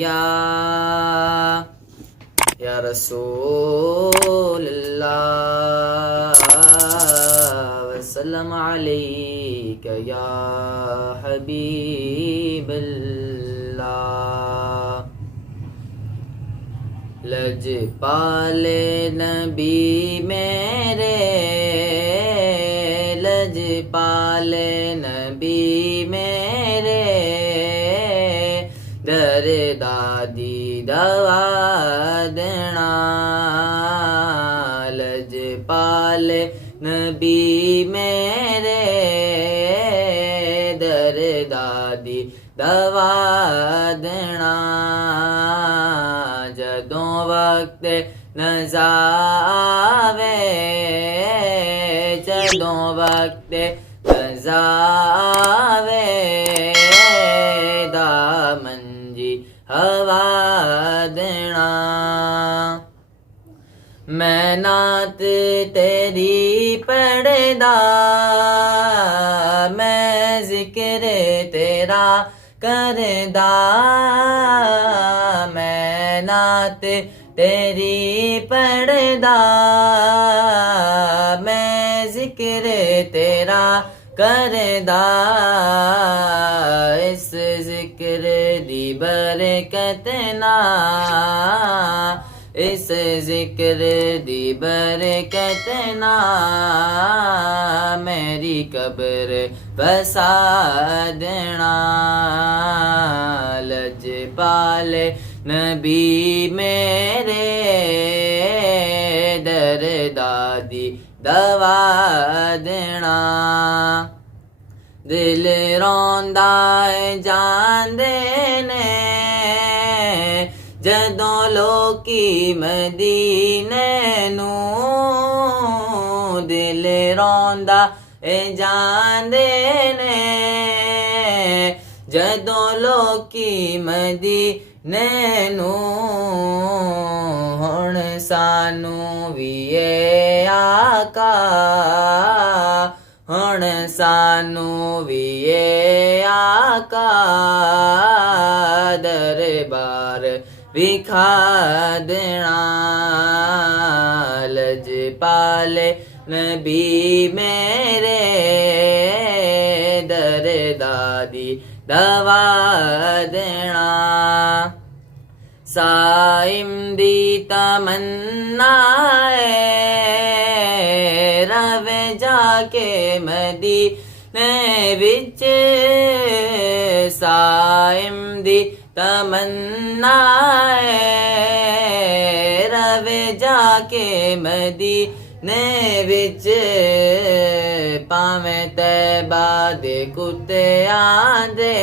या रसूल अल्लाह वसलम अलैका या हबीब अल्लाह। लजपाले नबी मेरे, लजपाले नबी मेरे, दर दादी दवा देना। लजपाले नबी मेरे, दर दादी दवा देना। जदों वक्त नज़ावे, जदों वक्त नज़ावे, दामन जी हवा देना। मैं नात तेरी पढ़दा, मैं जिक्र तेरा करदा। मैं नात तेरी पढ़दा, मैं जिक्र तेरा करदा। इस जिक्र दी बरकत नाल, इस जिक्र दी बरकत नाल मेरी कब्र बसा देना। लजपाले नबी मेरे, दर दादी दवा देना। दिल रोंदा जांदे ने, जदों लोकी मदीने नूं। दिल रोंदा जांदे ने, जदों लोकी मदीने नूं। हुण सानू भी ए आका, हुण सानू भी ए आका, दरबार विखा देना। लजपाले नबी मेरे, दर दादी दवा देना। साइम दी तमन्ना रवे जाके मदीने विच। साइम दी तमन्ना रवे जाके मदीने विच। पावें तैबा दे कुत्ते आंदे,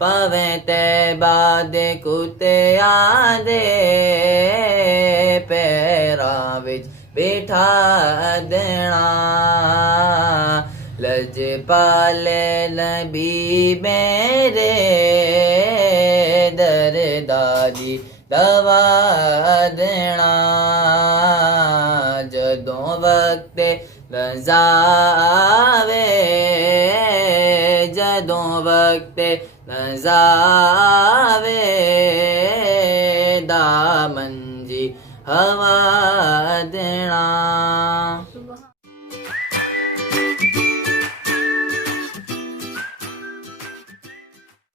पावें तैबा दे कुत्ते आंदे, पैरां विच बिठा देना। लजपाले नबी मेरे, दर दादी दवा देना। जदों वक्त नज़ावे, जदों वक्त नज़ावे, दामन जी हवा देना।